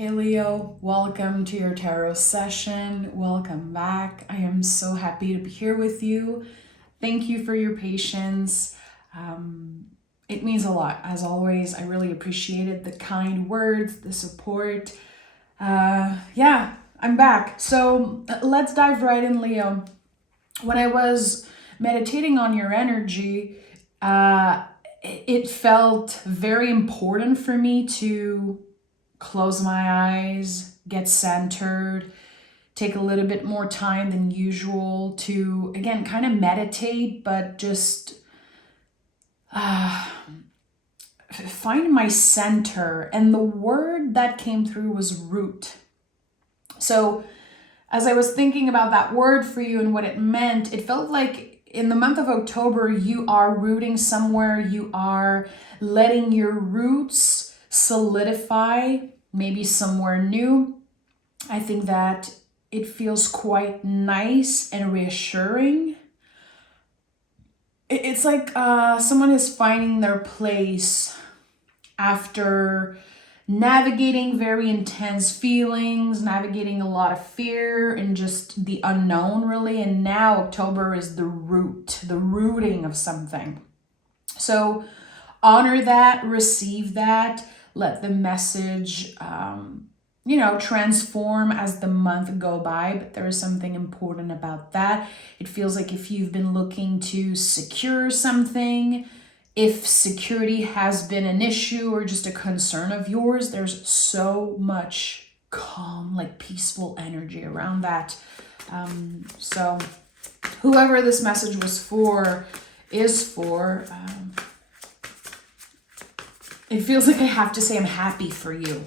Hey Leo, welcome to your tarot session. Welcome back. I am so happy to be here with you. Thank you for your patience. It means a lot. As always, I really appreciated the kind words, the support. Yeah, I'm back. So let's dive right in, Leo. When I was meditating on your energy, it felt very important for me to close my eyes, get centered, take a little bit more time than usual to, again, kind of meditate, but just find my center. And the word that came through was root. So as I was thinking about that word for you and what it meant, it felt like in the month of October, you are rooting somewhere, you are letting your roots solidify, maybe somewhere new. I think that it feels quite nice and reassuring. It's like someone is finding their place after navigating very intense feelings, navigating a lot of fear and just the unknown, really. And now October is the rooting of something. So honor that, receive that, let the message, transform as the month go by. But there is something important about that. It feels like if you've been looking to secure something, if security has been an issue or just a concern of yours, there's so much calm, like peaceful energy around that. So whoever this message was for, it feels like I have to say I'm happy for you.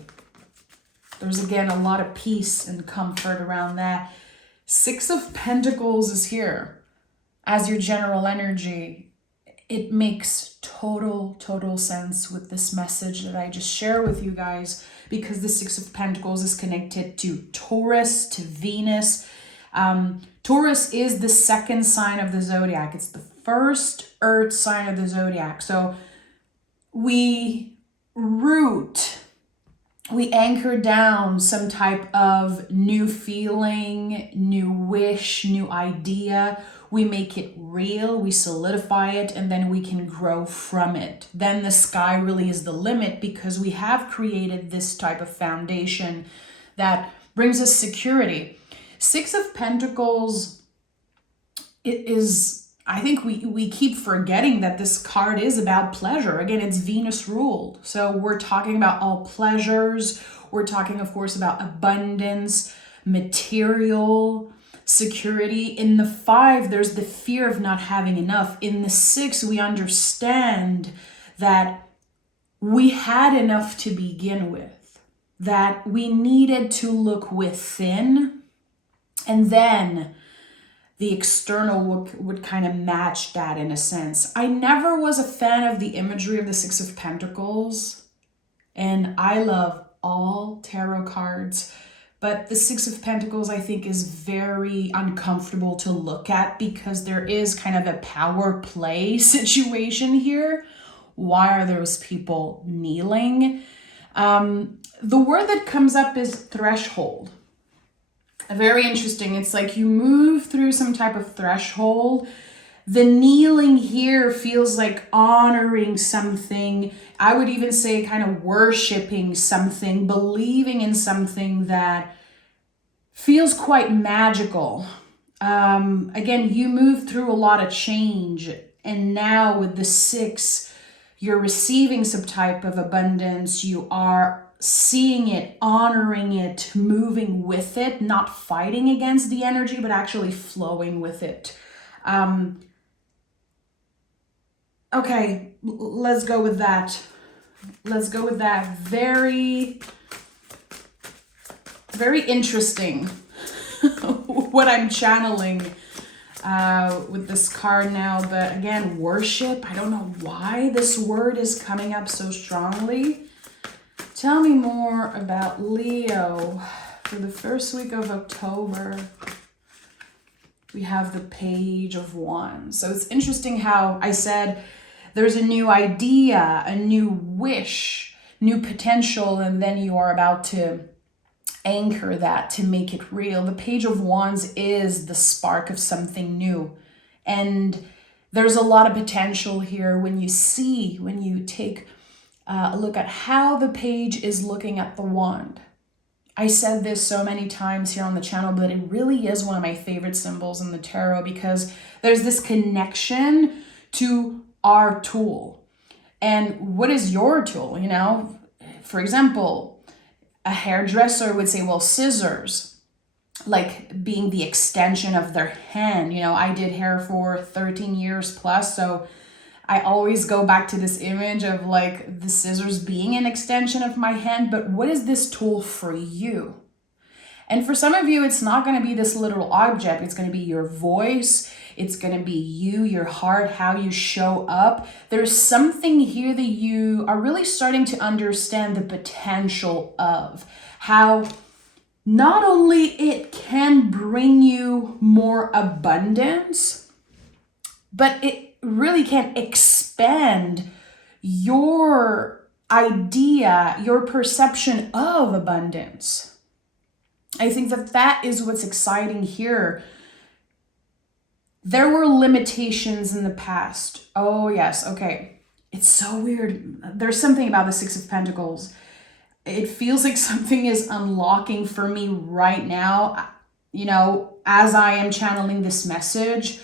There's, again, a lot of peace and comfort around that. 6 of Pentacles is here as your general energy. It makes total sense with this message that I just share with you guys, because the 6 of Pentacles is connected to Taurus, to Venus. Taurus is the second sign of the zodiac. It's the first earth sign of the zodiac. So we root, we anchor down some type of new feeling, new wish, new idea. We make it real, we solidify it, and then we can grow from it. Then the sky really is the limit, because we have created this type of foundation that brings us security. 6 of Pentacles, it is, I think we keep forgetting that this card is about pleasure. Again, it's Venus ruled. So we're talking about all pleasures. We're talking, of course, about abundance, material, security. In the 5, there's the fear of not having enough. In the 6, we understand that we had enough to begin with, that we needed to look within, and then the external would kind of match that in a sense. I never was a fan of the imagery of the 6 of Pentacles, and I love all tarot cards, but the 6 of Pentacles, I think, is very uncomfortable to look at, because there is kind of a power play situation here. Why are those people kneeling? The word that comes up is threshold. Very interesting. It's like you move through some type of threshold. The kneeling here feels like honoring something. I would even say kind of worshiping something, believing in something that feels quite magical. Again, you move through a lot of change, and now with the 6, you're receiving some type of abundance. You are seeing it, honoring it, moving with it, not fighting against the energy, but actually flowing with it. Okay, let's go with that. Let's go with that. Very, very interesting what I'm channeling with this card now. But again, worship. I don't know why this word is coming up so strongly. Tell me more about Leo for the first week of October. We have the Page of Wands. So it's interesting how I said there's a new idea, a new wish, new potential, and then you are about to anchor that, to make it real. The Page of Wands is the spark of something new. And there's a lot of potential here when you take a look at how the page is looking at the wand. I said this so many times here on the channel, but it really is one of my favorite symbols in the tarot, because there's this connection to our tool. And what is your tool? You know, for example, a hairdresser would say, well, scissors, like being the extension of their hand. You know, I did hair for 13 years plus, so I always go back to this image of like the scissors being an extension of my hand. But what is this tool for you? And for some of you, it's not going to be this literal object. It's going to be your voice. It's going to be you, your heart, how you show up. There's something here that you are really starting to understand the potential of, how not only it can bring you more abundance, but it really can expand your idea, your perception of abundance. I think that is what's exciting here. There were limitations in the past. Oh yes, okay. It's so weird. There's something about the Six of Pentacles. It feels like something is unlocking for me right now, you know, as I am channeling this message.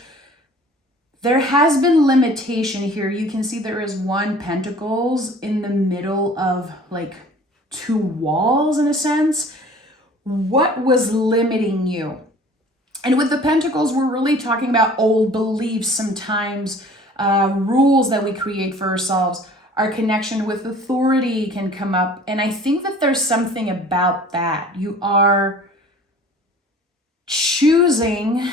There has been limitation here. You can see there is one Pentacles in the middle of like two walls in a sense. What was limiting you? And with the Pentacles, we're really talking about old beliefs, sometimes rules that we create for ourselves. Our connection with authority can come up. And I think that there's something about that. You are choosing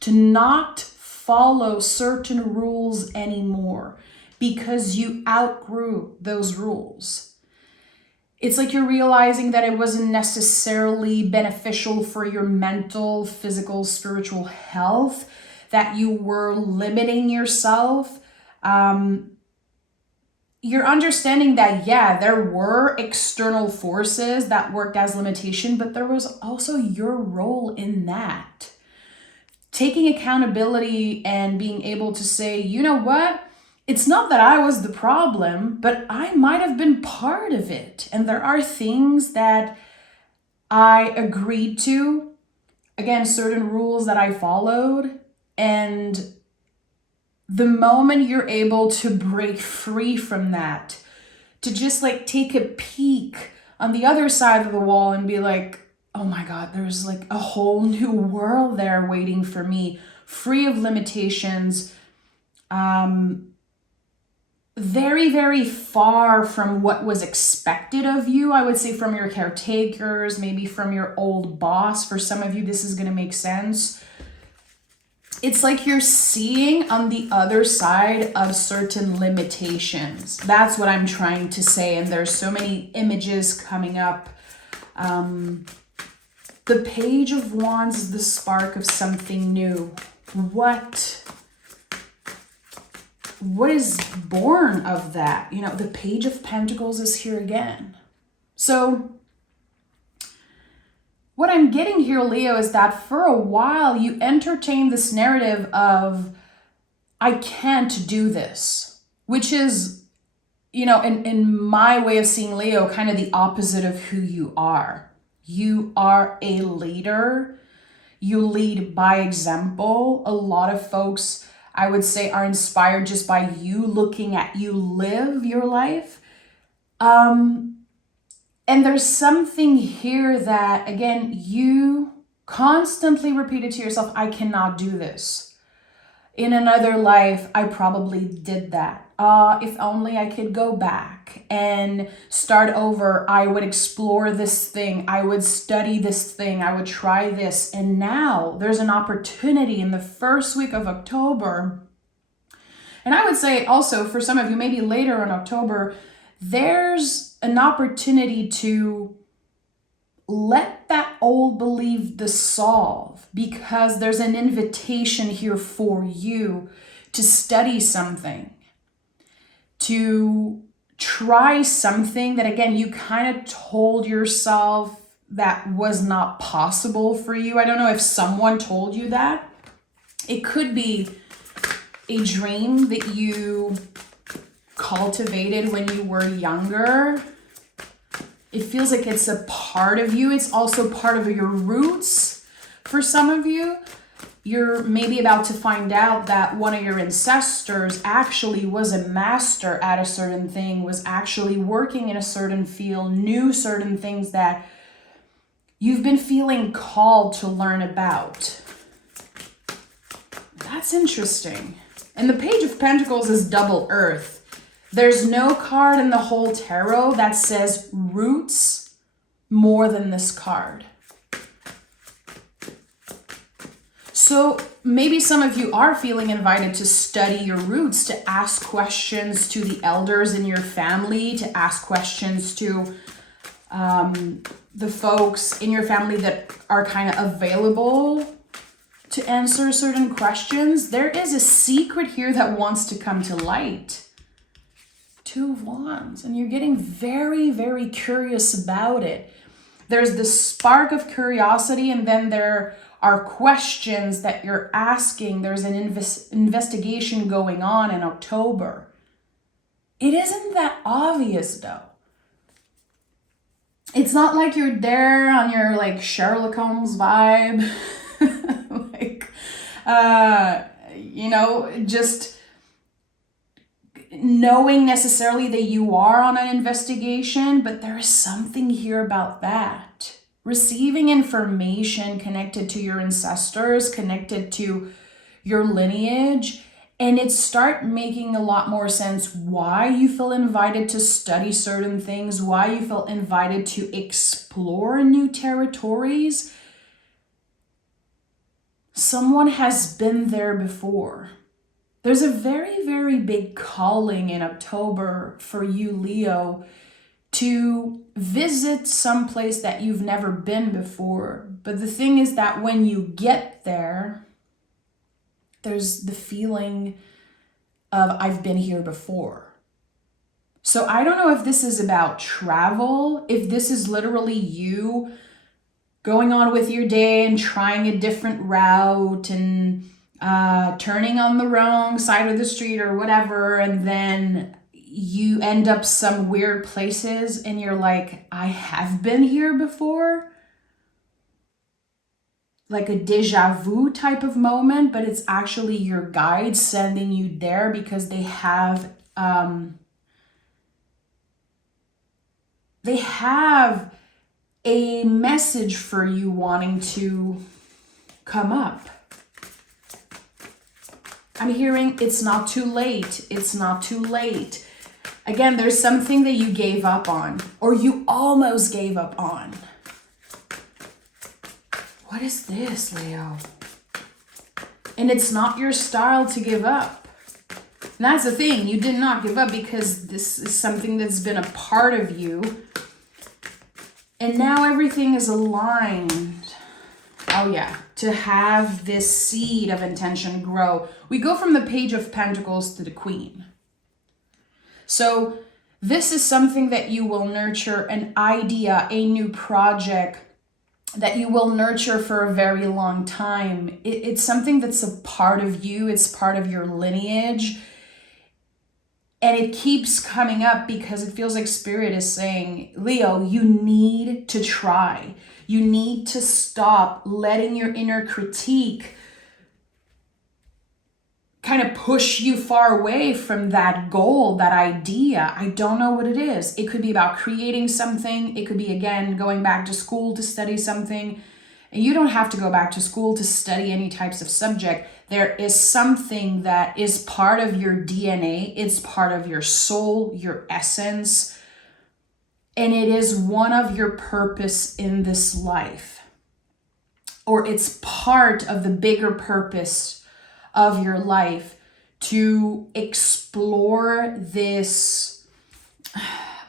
to not follow certain rules anymore because you outgrew those rules. It's like you're realizing that it wasn't necessarily beneficial for your mental, physical, spiritual health, that you were limiting yourself. You're understanding that, yeah, there were external forces that worked as limitation, but there was also your role in that. Taking accountability and being able to say, you know what? It's not that I was the problem, but I might have been part of it. And there are things that I agreed to, again, certain rules that I followed. And the moment you're able to break free from that, to just like take a peek on the other side of the wall and be like, oh my God, there's like a whole new world there waiting for me, free of limitations, very, very far from what was expected of you. I would say from your caretakers, maybe from your old boss. For some of you, this is going to make sense. It's like you're seeing on the other side of certain limitations. That's what I'm trying to say. And there's so many images coming up. The Page of Wands is the spark of something new. What is born of that? You know, the Page of Pentacles is here again. So what I'm getting here, Leo, is that for a while you entertain this narrative of, I can't do this, which is, you know, in my way of seeing Leo, kind of the opposite of who you are. You are a leader. You lead by example. A lot of folks, I would say, are inspired just by you looking at you live your life. And there's something here that, again, you constantly repeated to yourself, I cannot do this. In another life, I probably did that. If only I could go back and start over. I would explore this thing. I would study this thing. I would try this. And now there's an opportunity in the first week of October. And I would say also for some of you, maybe later in October, there's an opportunity to let that old belief dissolve, because there's an invitation here for you to study something, to try something that, again, you kind of told yourself that was not possible for you. I don't know if someone told you that. It could be a dream that you cultivated when you were younger. It feels like it's a part of you. It's also part of your roots for some of you. You're maybe about to find out that one of your ancestors actually was a master at a certain thing, was actually working in a certain field, knew certain things that you've been feeling called to learn about. That's interesting. And the Page of Pentacles is double earth. There's no card in the whole tarot that says roots more than this card. So maybe some of you are feeling invited to study your roots, to ask questions to the elders in your family, to ask questions to the folks in your family that are kind of available to answer certain questions. There is a secret here that wants to come to light. 2 of Wands, and you're getting very, very curious about it. There's this spark of curiosity, and then there are questions that you're asking. There's an investigation going on in October. It isn't that obvious though. It's not like you're there on your like Sherlock Holmes vibe. Just knowing necessarily that you are on an investigation, but there is something here about that. Receiving information connected to your ancestors, connected to your lineage, and it start making a lot more sense why you feel invited to study certain things, why you feel invited to explore new territories. Someone has been there before. There's a very, very big calling in October for you, Leo, to visit some place that you've never been before. But the thing is that when you get there, there's the feeling of I've been here before. So I don't know if this is about travel, if this is literally you going on with your day and trying a different route and turning on the wrong side of the street or whatever, and then you end up some weird places and you're like, I have been here before. Like a deja vu type of moment, but it's actually your guide sending you there because they have a message for you wanting to come up. I'm hearing it's not too late. It's not too late. Again, there's something that you gave up on, or you almost gave up on. What is this, Leo? And it's not your style to give up. And that's the thing. You did not give up because this is something that's been a part of you. And now everything is aligned. Oh yeah, to have this seed of intention grow. We go from the Page of Pentacles to the Queen. So this is something that you will nurture, an idea, a new project that you will nurture for a very long time. It's something that's a part of you. It's part of your lineage. And it keeps coming up because it feels like Spirit is saying, Leo, you need to try. You need to stop letting your inner critique kind of push you far away from that goal, that idea. I don't know what it is. It could be about creating something. It could be, again, going back to school to study something. And you don't have to go back to school to study any types of subject. There is something that is part of your DNA. It's part of your soul, your essence. And it is one of your purpose in this life. Or it's part of the bigger purpose of your life to explore this.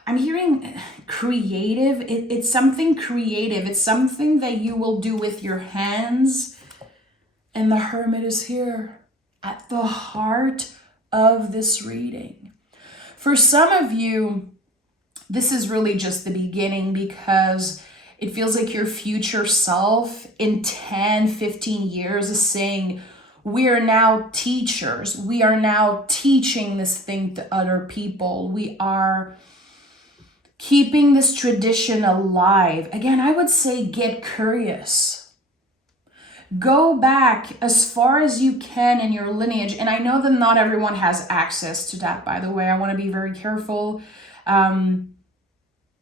I'm hearing creative. It's something creative. It's something that you will do with your hands. And the Hermit is here at the heart of this reading. For some of you, this is really just the beginning, because it feels like your future self in 10, 15 years is saying, we are now teachers. We are now teaching this thing to other people. We are keeping this tradition alive. Again, I would say get curious. Go back as far as you can in your lineage. And I know that not everyone has access to that, by the way. I want to be very careful.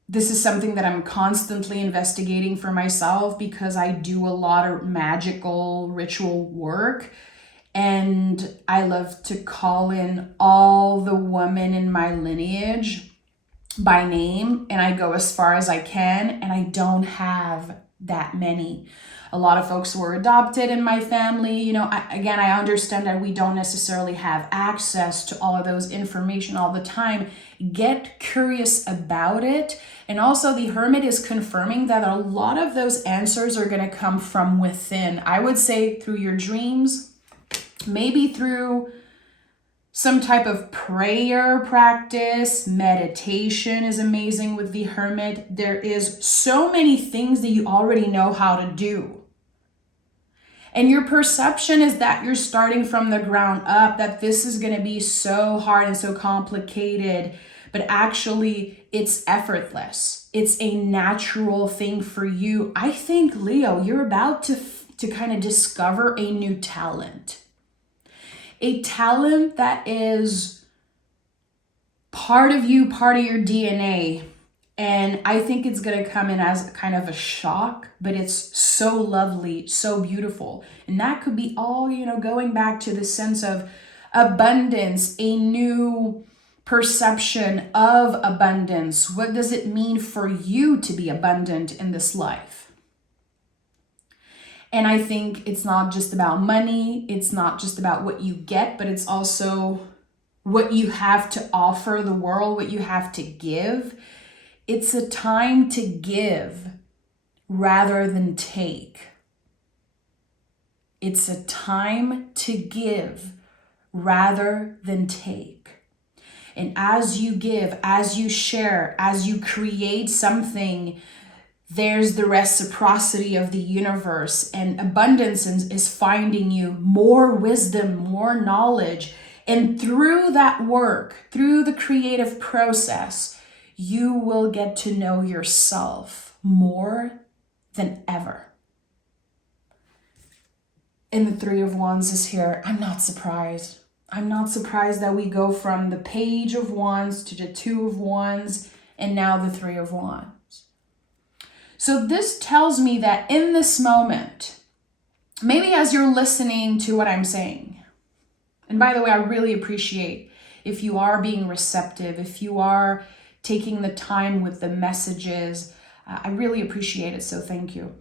This is something that I'm constantly investigating for myself, because I do a lot of magical ritual work. And I love to call in all the women in my lineage by name, and I go as far as I can, and I don't have that many. A lot of folks were adopted in my family. You know, I understand that we don't necessarily have access to all of those information all the time. Get curious about it. And also the Hermit is confirming that a lot of those answers are going to come from within. I would say through your dreams, maybe through some type of prayer practice. Meditation is amazing with the Hermit. There is so many things that you already know how to do. And your perception is that you're starting from the ground up, that this is going to be so hard and so complicated. But actually, it's effortless. It's a natural thing for you. I think, Leo, you're about to kind of discover a new talent. A talent that is part of you, part of your DNA. And I think it's going to come in as kind of a shock, but it's so lovely, so beautiful. And that could be all, going back to the sense of abundance, a new perception of abundance. What does it mean for you to be abundant in this life? And I think it's not just about money. It's not just about what you get, but it's also what you have to offer the world, what you have to give. It's a time to give rather than take. It's a time to give rather than take. And as you give, as you share, as you create something, there's the reciprocity of the universe, and abundance is finding you more wisdom, more knowledge. And through that work, through the creative process, you will get to know yourself more than ever. And the Three of Wands is here. I'm not surprised. I'm not surprised that we go from the Page of Wands to the Two of Wands and now the Three of Wands. So this tells me that in this moment, maybe as you're listening to what I'm saying, and by the way, I really appreciate if you are being receptive, if you are taking the time with the messages, I really appreciate it, so thank you.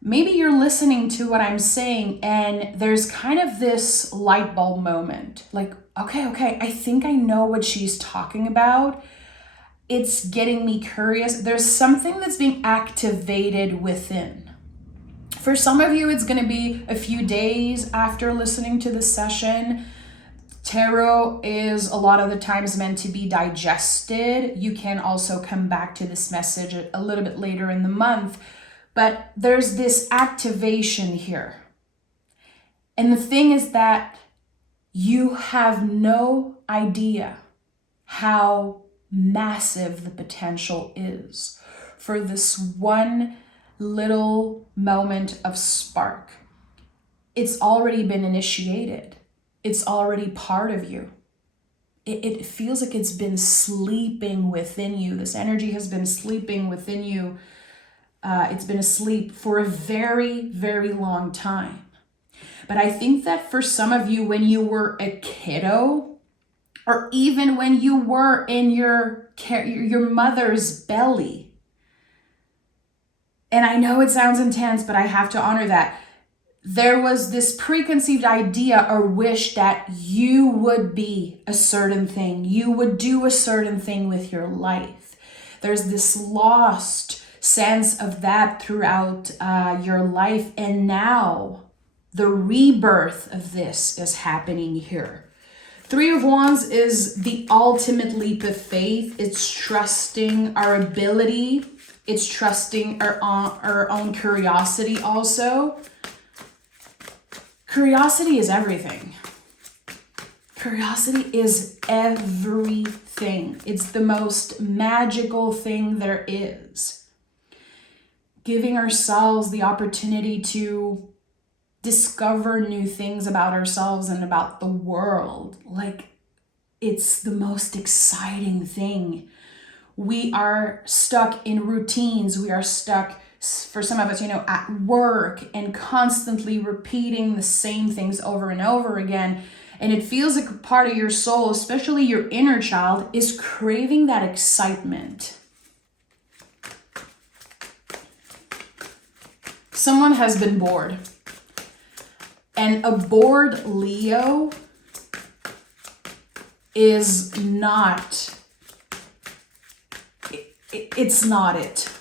Maybe you're listening to what I'm saying and there's kind of this light bulb moment, like, okay, I think I know what she's talking about. It's getting me curious. There's something that's being activated within. For some of you, it's going to be a few days after listening to the session. Tarot is a lot of the times meant to be digested. You can also come back to this message a little bit later in the month, but there's this activation here. And the thing is that you have no idea how massive the potential is for this one little moment of spark. It's already been initiated. It's already part of you. It feels like it's been sleeping within you. This energy has been sleeping within you. It's been asleep for a very, very long time. But I think that for some of you, when you were a kiddo, or even when you were in your mother's belly. And I know it sounds intense, but I have to honor that. There was this preconceived idea or wish that you would be a certain thing. You would do a certain thing with your life. There's this lost sense of that throughout your life. And now the rebirth of this is happening here. Three of Wands is the ultimate leap of faith. It's trusting our ability. It's trusting our own curiosity also. Curiosity is everything. Curiosity is everything. It's the most magical thing there is. Giving ourselves the opportunity to discover new things about ourselves and about the world. Like, it's the most exciting thing. We are stuck in routines. We are stuck, for some of us, at work and constantly repeating the same things over and over again. And it feels like a part of your soul, especially your inner child, is craving that excitement. Someone has been bored. And a bored Leo is not, it's not it.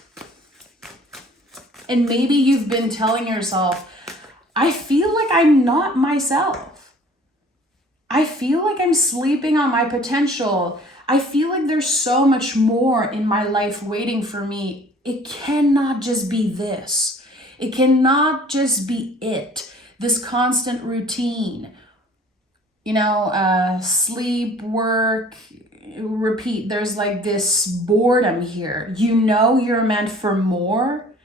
And maybe you've been telling yourself, I feel like I'm not myself. I feel like I'm sleeping on my potential. I feel like there's so much more in my life waiting for me. It cannot just be this. It cannot just be it. This constant routine, sleep, work, repeat. There's like this boredom here. You're meant for more.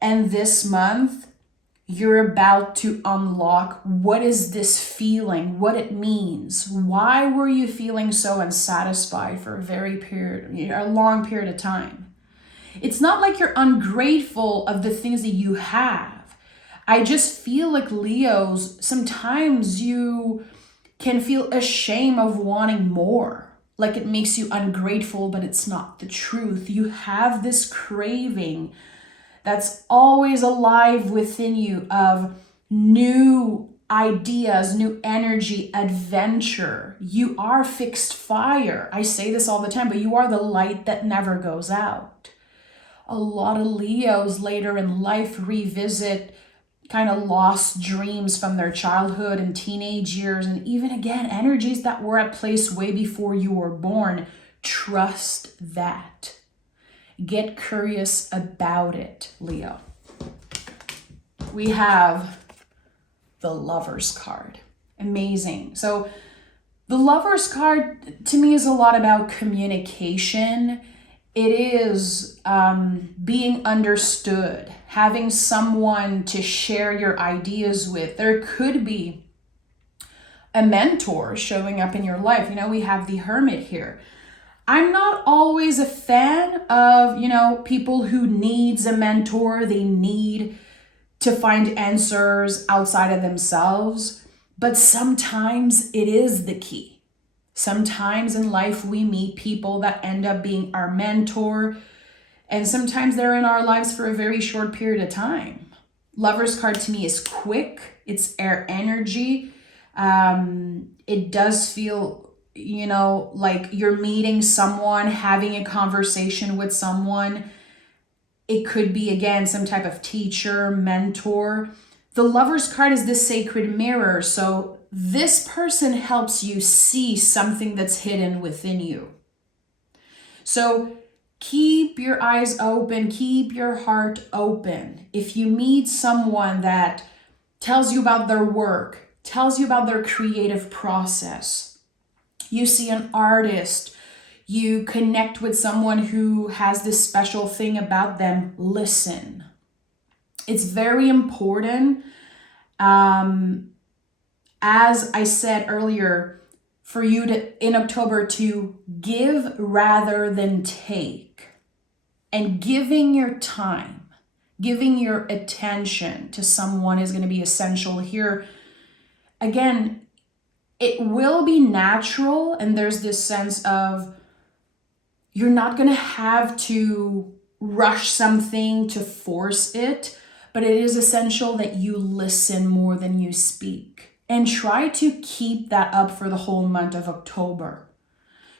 And this month, you're about to unlock what is this feeling, what it means. Why were you feeling so unsatisfied for a long period of time? It's not like you're ungrateful of the things that you have. I just feel like Leos, sometimes you can feel ashamed of wanting more. Like it makes you ungrateful, but it's not the truth. You have this craving that's always alive within you of new ideas, new energy, adventure. You are fixed fire. I say this all the time, but you are the light that never goes out. A lot of Leos later in life revisit kind of lost dreams from their childhood and teenage years, and even again, energies that were at place way before you were born. Trust that. Get curious about it, Leo. We have the Lover's card. Amazing. So the Lover's card to me is a lot about communication. It is being understood, having someone to share your ideas with. There could be a mentor showing up in your life. We have the Hermit here. I'm not always a fan of, people who needs a mentor. They need to find answers outside of themselves. But sometimes it is the key. Sometimes in life we meet people that end up being our mentor, and sometimes they're in our lives for a very short period of time. Lover's card to me is quick. It's air energy. It does feel, like you're meeting someone, having a conversation with someone. It could be, again, some type of teacher, mentor. The Lover's card is the sacred mirror. So this person helps you see something that's hidden within you. So keep your eyes open, keep your heart open. If you meet someone that tells you about their work, tells you about their creative process, you see an artist, you connect with someone who has this special thing about them, listen. It's very important. As I said earlier, for you to, in October, to give rather than take. And giving your time, giving your attention to someone is going to be essential here. Again, it will be natural, and there's this sense of you're not going to have to rush something to force it, but it is essential that you listen more than you speak. And try to keep that up for the whole month of October.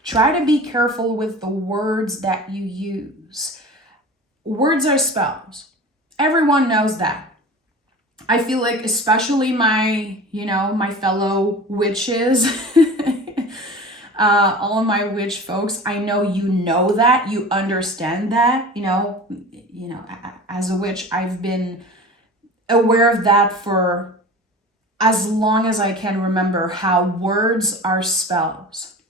Try to be careful with the words that you use. Words are spells. Everyone knows that. I feel like especially my fellow witches, all of my witch folks, I know you know that, you understand that, as a witch, I've been aware of that for as long as I can remember, how words are spells.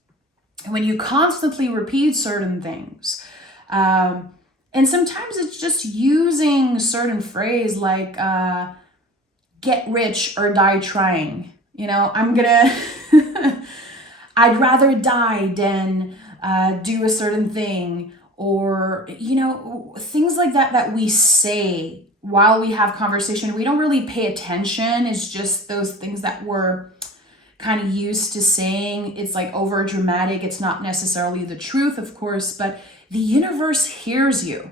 And when you constantly repeat certain things, and sometimes it's just using certain phrase like get rich or die trying. I'd rather die than do a certain thing, or, things like that we say while we have conversation. We don't really pay attention. It's just those things that we're kind of used to saying. It's like over dramatic. It's not necessarily the truth, of course, but the universe hears you.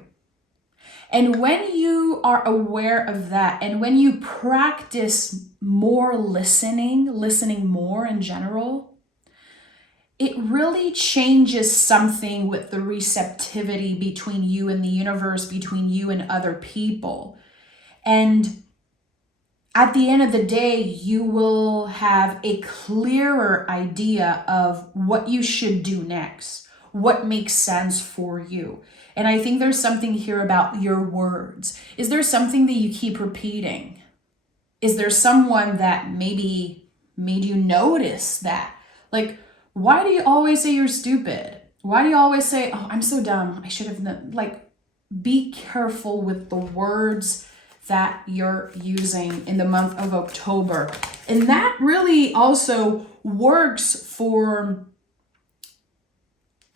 And when you are aware of that, and when you practice more listening more in general, it really changes something with the receptivity between you and the universe, between you and other people. And at the end of the day, you will have a clearer idea of what you should do next, what makes sense for you. And I think there's something here about your words. Is there something that you keep repeating? Is there someone that maybe made you notice that? Like, why do you always say you're stupid? Why do you always say, oh, I'm so dumb, I should have known? Like, be careful with the words that you're using in the month of October. And that really also works for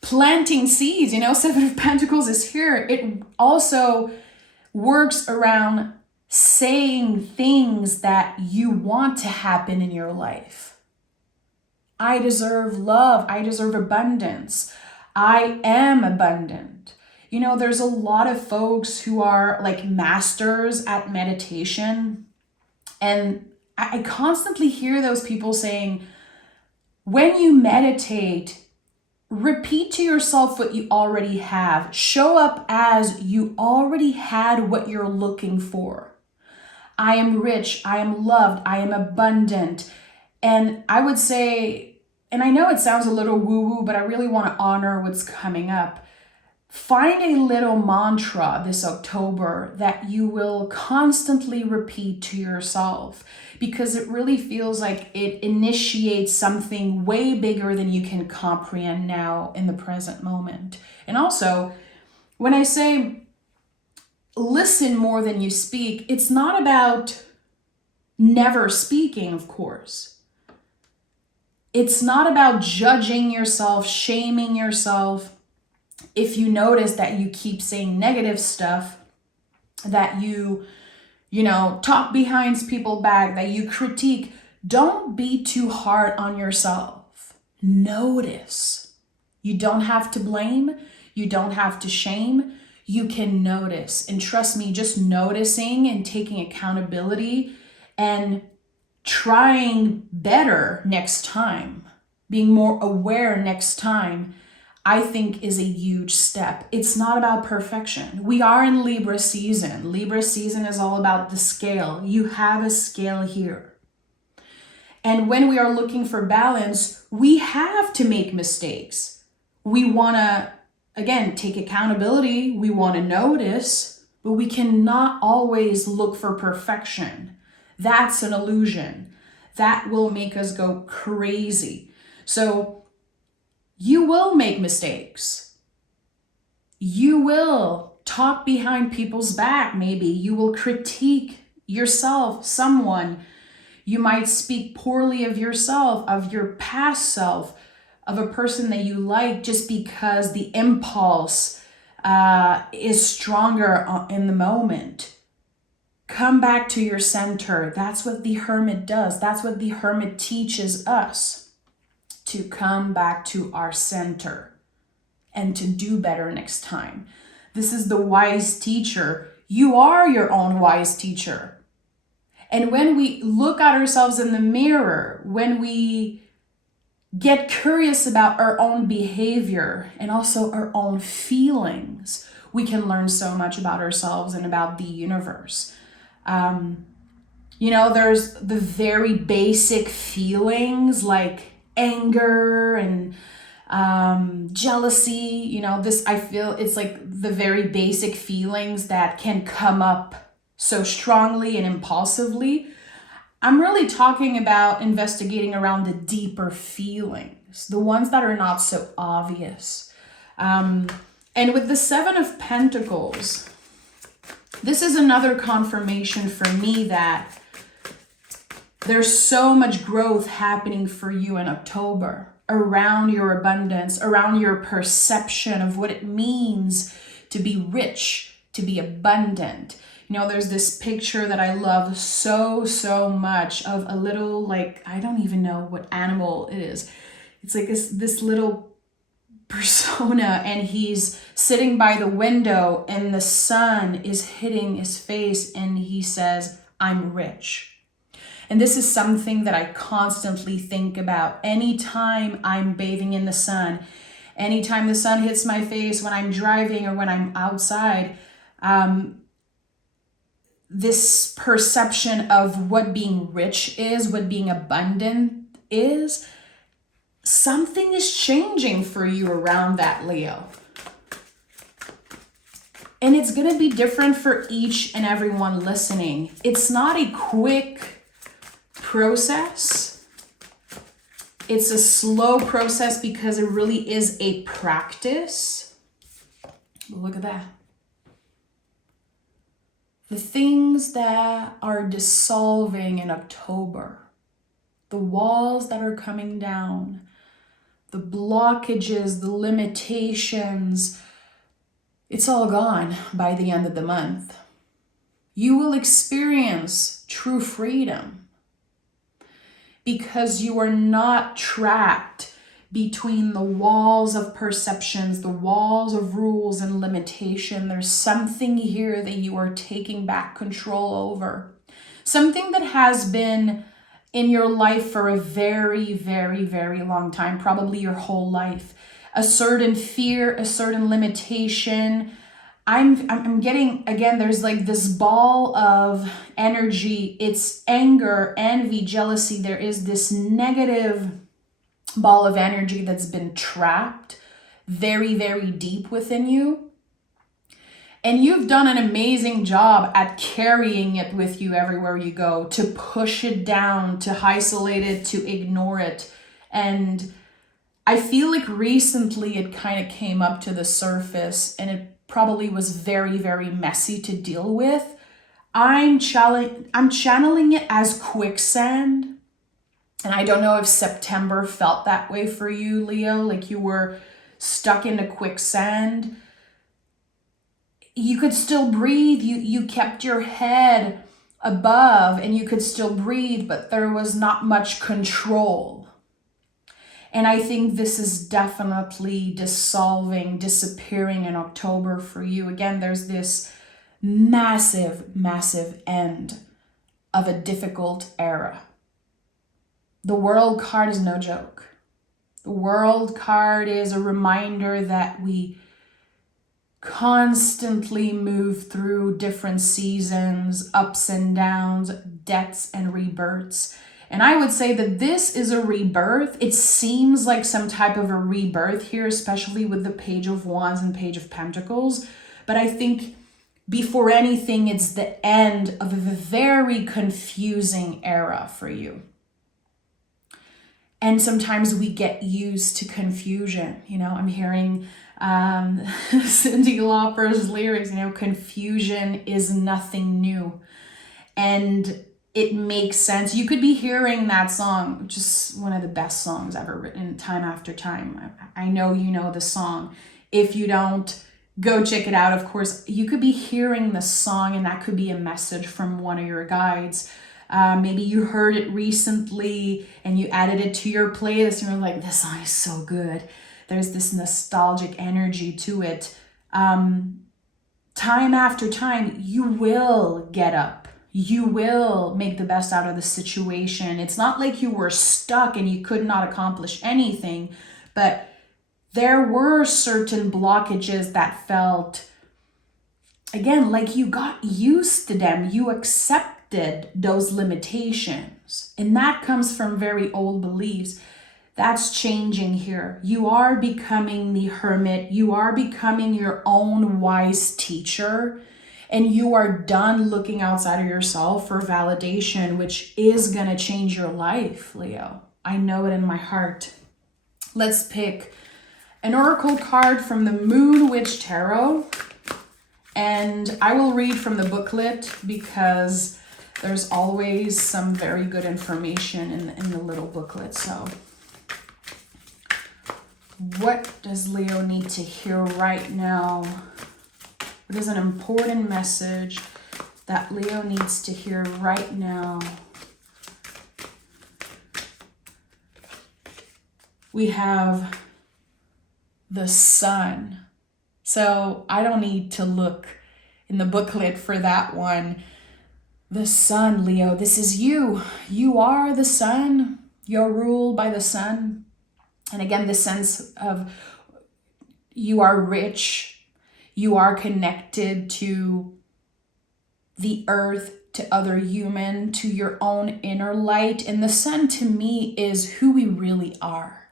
planting seeds. Seven of Pentacles is here. It also works around saying things that you want to happen in your life. I deserve love. I deserve abundance. I am abundant. There's a lot of folks who are like masters at meditation. And I constantly hear those people saying, when you meditate, repeat to yourself what you already have. Show up as you already had what you're looking for. I am rich. I am loved. I am abundant. And I would say, and I know it sounds a little woo-woo, but I really want to honor what's coming up. Find a little mantra this October that you will constantly repeat to yourself, because it really feels like it initiates something way bigger than you can comprehend now in the present moment. And also, when I say listen more than you speak, it's not about never speaking, of course. It's not about judging yourself, shaming yourself. If you notice that you keep saying negative stuff, that you talk behind people's back, that you critique, don't be too hard on yourself. Notice. You don't have to blame. You don't have to shame. You can notice. And trust me, just noticing and taking accountability and trying better next time, being more aware next time, I think is a huge step. It's not about perfection. We are in Libra season. Libra season is all about the scale. You have a scale here. And when we are looking for balance, we have to make mistakes. We want to, again, take accountability. We want to notice, but we cannot always look for perfection. That's an illusion. That will make us go crazy. So you will make mistakes. You will talk behind people's back, maybe. You will critique yourself, someone. You might speak poorly of yourself, of your past self, of a person that you like, just because the impulse is stronger in the moment. Come back to your center. That's what the Hermit does. That's what the Hermit teaches us. To come back to our center and to do better next time. This is the wise teacher. You are your own wise teacher. And when we look at ourselves in the mirror, when we get curious about our own behavior and also our own feelings, we can learn so much about ourselves and about the universe. There's the very basic feelings like anger and jealousy, you know, this, I feel it's like the very basic feelings that can come up so strongly and impulsively. I'm really talking about investigating around the deeper feelings, the ones that are not so obvious. And with the Seven of Pentacles, this is another confirmation for me that there's so much growth happening for you in October around your abundance, around your perception of what it means to be rich, to be abundant. You know, there's this picture that I love so, so much of a little, like, I don't even know what animal it is. It's like this little persona, and he's sitting by the window and the sun is hitting his face and he says, "I'm rich." And this is something that I constantly think about anytime I'm bathing in the sun, anytime the sun hits my face, when I'm driving or when I'm outside. This perception of what being rich is, what being abundant is, something is changing for you around that, Leo. And it's going to be different for each and everyone listening. It's not a quick process. It's a slow process because it really is a practice. Look at that. The things that are dissolving in October, the walls that are coming down, the blockages, the limitations, it's all gone by the end of the month. You will experience true freedom because you are not trapped between the walls of perceptions, the walls of rules and limitation. There's something here that you are taking back control over. Something that has been in your life for a very, very, very long time, probably your whole life. A certain fear, a certain limitation. I'm getting, again, there's like this ball of energy. It's anger, envy, jealousy. There is this negative ball of energy that's been trapped very, very deep within you. And you've done an amazing job at carrying it with you everywhere you go, to push it down, to isolate it, to ignore it. And I feel like recently it kind of came up to the surface and it probably was very, very messy to deal with. I'm channeling it as quicksand. And I don't know if September felt that way for you, Leo, like you were stuck in a quicksand. You could still breathe. You kept your head above and you could still breathe, but there was not much control. And I think this is definitely dissolving, disappearing in October for you. Again, there's this massive, massive end of a difficult era. The World card is no joke. The World card is a reminder that we constantly move through different seasons, ups and downs, deaths and rebirths. And I would say that this is a rebirth. It seems like some type of a rebirth here, especially with the Page of Wands and Page of Pentacles. But I think before anything, it's the end of a very confusing era for you. And sometimes we get used to confusion. You know, I'm hearing Cyndi Lauper's lyrics, you know, confusion is nothing new. And it makes sense. You could be hearing that song, which is one of the best songs ever written, time after time. I know you know the song. If you don't, go check it out. Of course, you could be hearing the song and that could be a message from one of your guides. Maybe you heard it recently and you added it to your playlist and you're like, this song is so good. There's this nostalgic energy to it. Time after time, you will get up. You will make the best out of the situation. It's not like you were stuck and you could not accomplish anything, but there were certain blockages that felt, again, like you got used to them. You accepted those limitations. And that comes from very old beliefs That's changing here. You are becoming the hermit. You are becoming your own wise teacher. And you are done looking outside of yourself for validation, which is going to change your life, Leo. I know it in my heart. Let's pick an oracle card from the Moon Witch Tarot. And I will read from the booklet because there's always some very good information in the little booklet. So what does Leo need to hear right now? What is an important message that Leo needs to hear right now? We have the sun. So I don't need to look in the booklet for that one. The sun, Leo, this is you. You are the sun. You're ruled by the sun. And again, the sense of you are rich. You are connected to the earth, to other human, to your own inner light. And the sun to me is who we really are.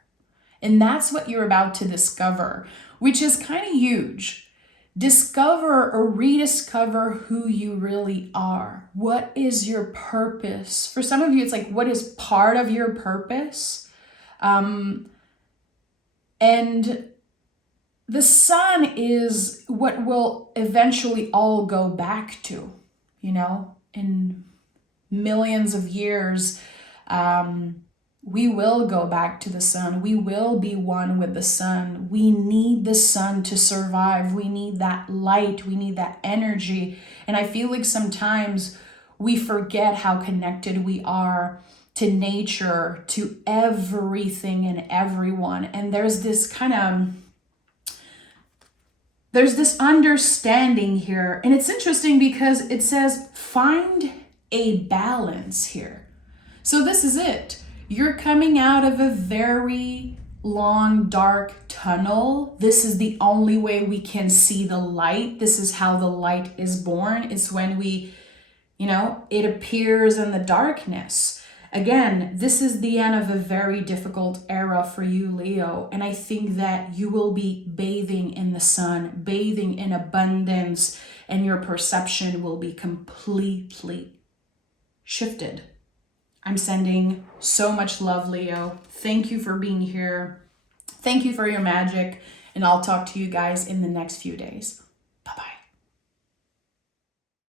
And that's what you're about to discover, which is kind of huge. Discover or rediscover who you really are. What is your purpose? For some of you, it's like, what is part of your purpose? And the sun is what we'll eventually all go back to, you know, in millions of years. We will go back to the sun. We will be one with the sun. We need the sun to survive. We need that light. We need that energy. And I feel like sometimes we forget how connected we are to nature, to everything and everyone. And there's this understanding here. And it's interesting because it says, find a balance here. So this is it. You're coming out of a very long, dark tunnel. This is the only way we can see the light. This is how the light is born. It's when we, it appears in the darkness. Again, this is the end of a very difficult era for you, Leo. And I think that you will be bathing in the sun, bathing in abundance, and your perception will be completely shifted. I'm sending so much love, Leo. Thank you for being here. Thank you for your magic. And I'll talk to you guys in the next few days. Bye-bye.